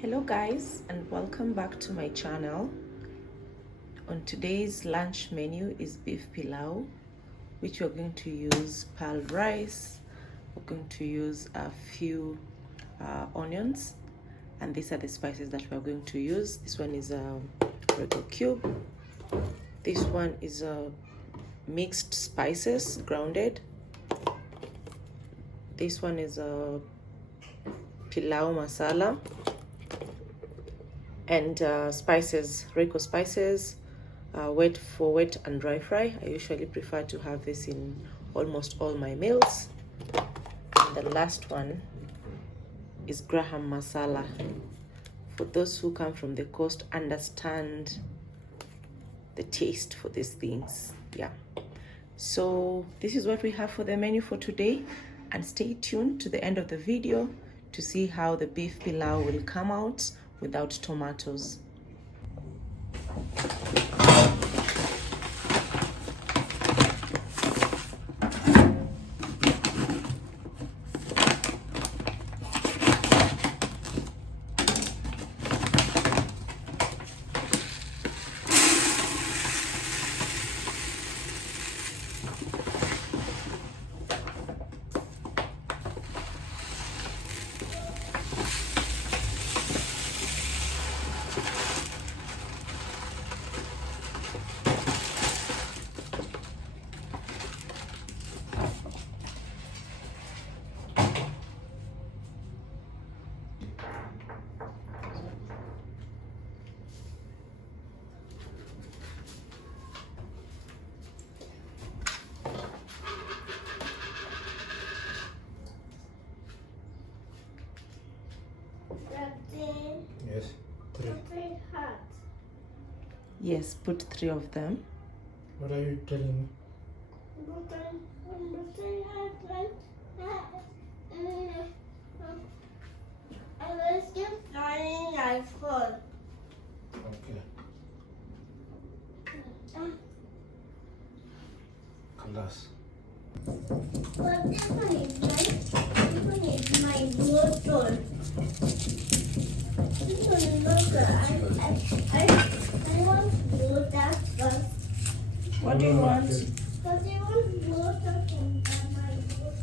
Hello guys, and welcome back to my channel. On today's lunch menu is beef pilau, which we're going to use pearl rice. We're going to use a few onions, and these are the spices that we're going to use. This one is a Oregano cube. This one is a mixed spices, grounded. This one is a pilau masala. And spices, Reiko spices, wet and dry fry. I usually prefer to have this in almost all my meals. And the last one is Graham masala. For those who come from the coast, understand the taste for these things. Yeah. So this is what we have for the menu for today, and stay tuned to the end of the video to see how the beef pilau will come out without tomatoes. Yes, three. Yes, put 3 of them. What are you telling me? I was just trying my phone. Okay. Class. But this one is my bottle. This one is not good. I want water first. What do you want? But I want water from my bottle.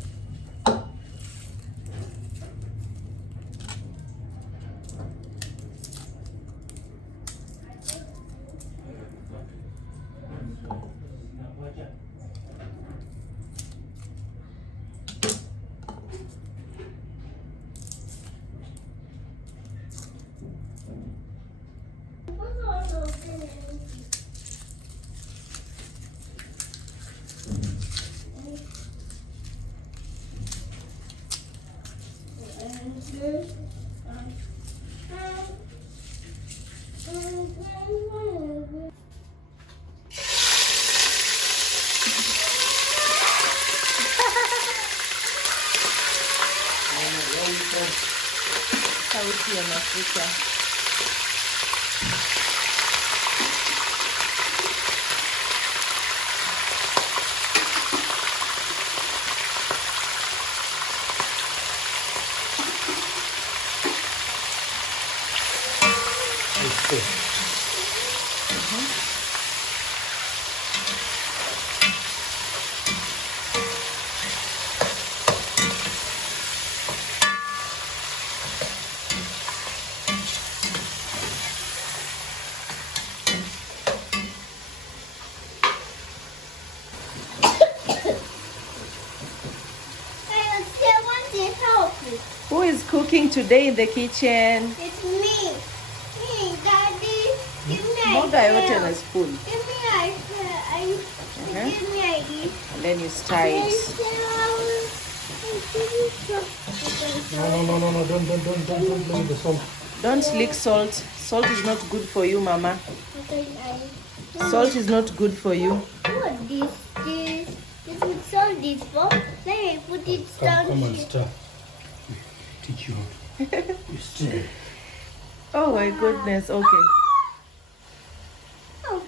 Sauti ya mafuta. Who is cooking today in the kitchen? It's me. Me, Daddy. Give me Moga yote na spoon. Give me Give me ID. And then you stir it. No, don't leave the salt. Don't lick salt. Salt is not good for you, Mama. Okay, Salt is not good for you. what this is salt this for? Let me put it down Come on, here. stir. Teach you. You stir. Oh my goodness. Okay. Oh.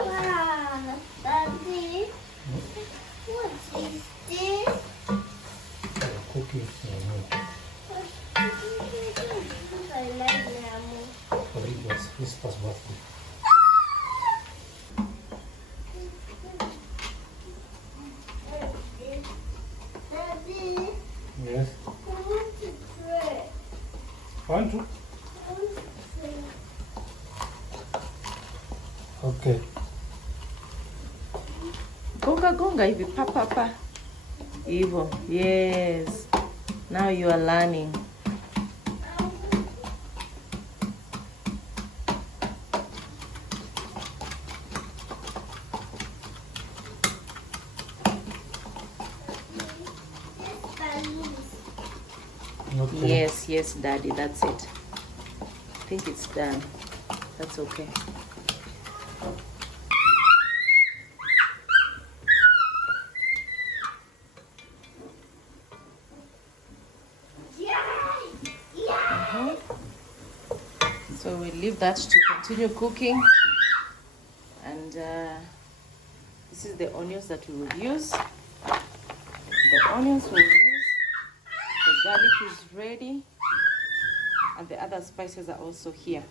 Wow, Daddy. What is this? Cooking. I like Daddy, Yes. I want to pray. Want to? I want to pray. Okay. Gonga gonga hivi pa pa pa. Hivyo. Yes. Now you are learning. Okay. Yes, yes, Daddy, that's it. I think it's done. That's okay. So we leave that to continue cooking, and this is the onions that we will use. The onions we'll use. The garlic is ready, and the other spices are also here.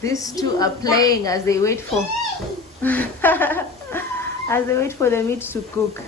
These two are playing as they wait for as they wait for the meat to cook.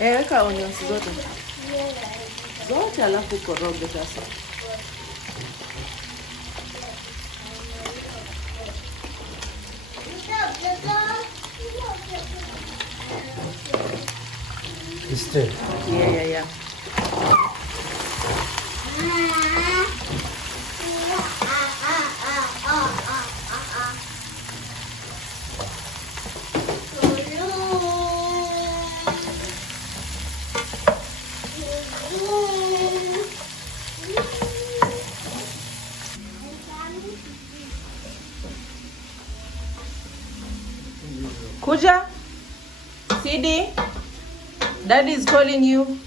Weka onions zote zote, alafu koroge sasa. Stay. Yeah. Kuja, Sidi, Daddy is calling you.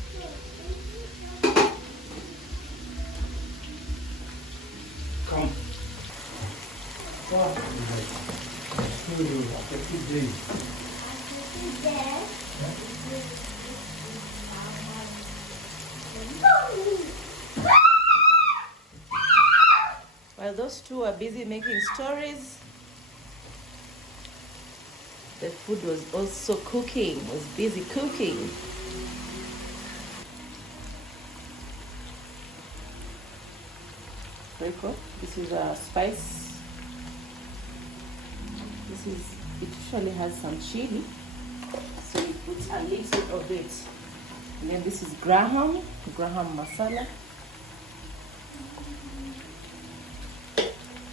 Come. After 2 days. While those two are busy making stories, the food was also cooking, was busy cooking. Very cool. This is a spice. It usually has some chili, so we put a little of it. And then this is Graham masala.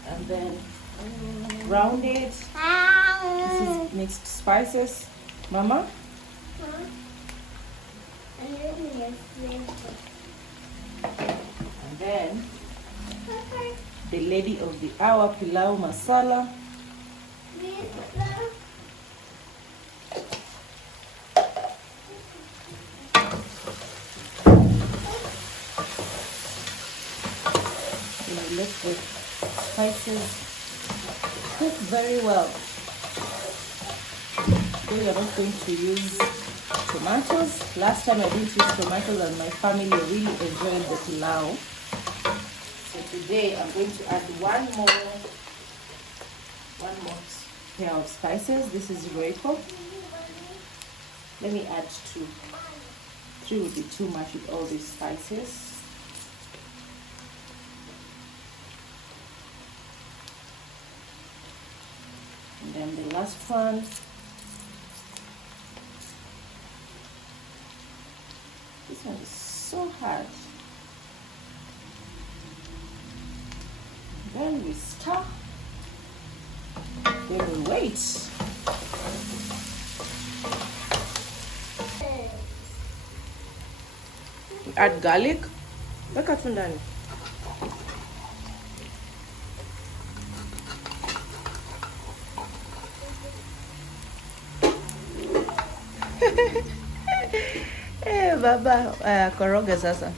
And then round it. This is mixed spices. Mama? And then the lady of the hour, pilau masala. Let the spices cook very well. So we are not going to use tomatoes. Last time I didn't use tomatoes and my family really enjoyed the pilau. So Today I'm going to add one more pair of spices. This is Royco. Let me add two. 3 would be too much with all these spices. And then the last one. This one is so hard. Then we stir. Then we wait. We add garlic. Weka tu ndani. Baba, koroga sasa.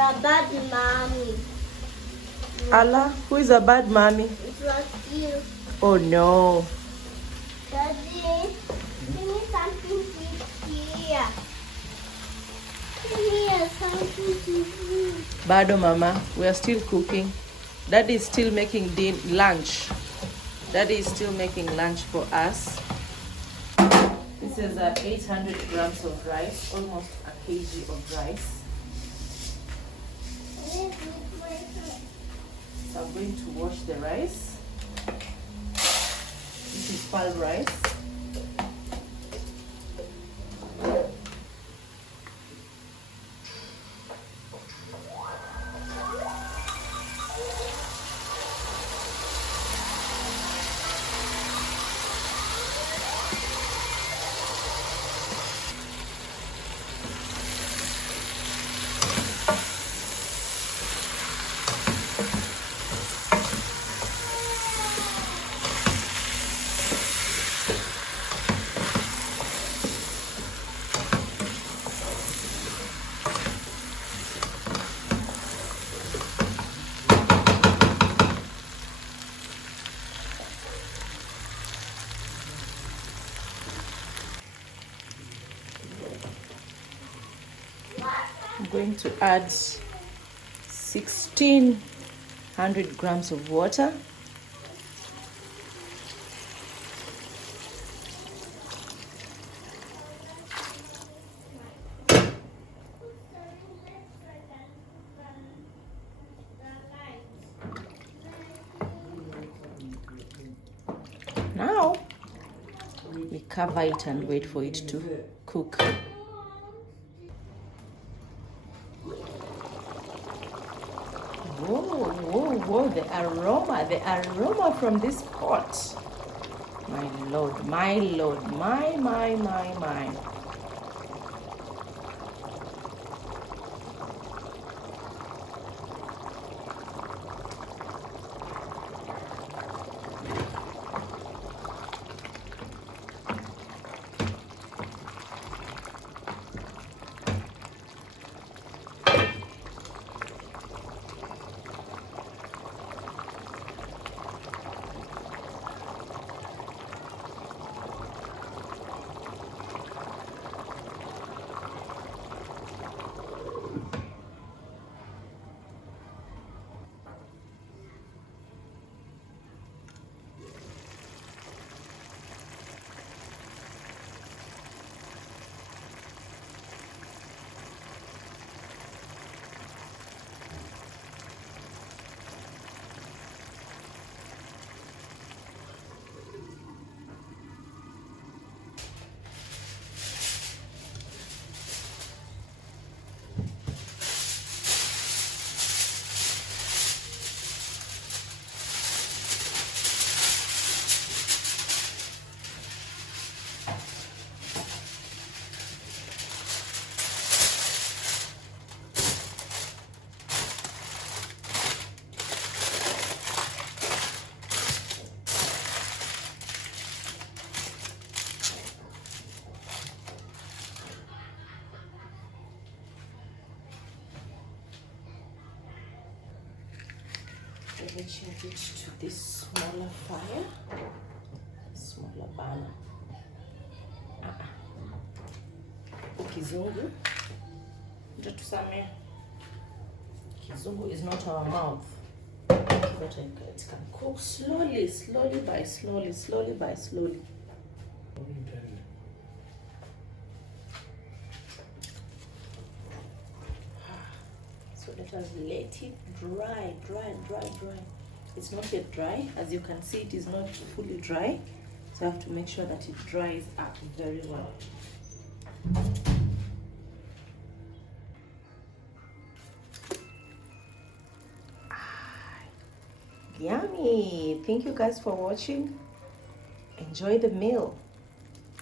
A bad mommy. Allah, who is a bad mommy? It was you. Oh no. Daddy, give me something to eat here. Give me something to eat. Bado mama, we are still cooking. Daddy is still making lunch. Daddy is still making lunch for us. This is 800 grams of rice, almost a kg of rice. So I'm going to wash the rice. This is pearl rice. I'm going to add 1600 grams of water. Now we cover it and wait for it to cook. Whoa, whoa, whoa, the aroma from this pot. My Lord, my Lord, my. let me change it to this smaller fire, smaller burner. Kizungu, tusame Kizungu is not our mouth, but it can cook slowly by slowly. So let us let it dry. It's not yet dry. As you can see, it is not fully dry. So I have to make sure that it dries up very well. Yummy! Thank you guys for watching. Enjoy the meal.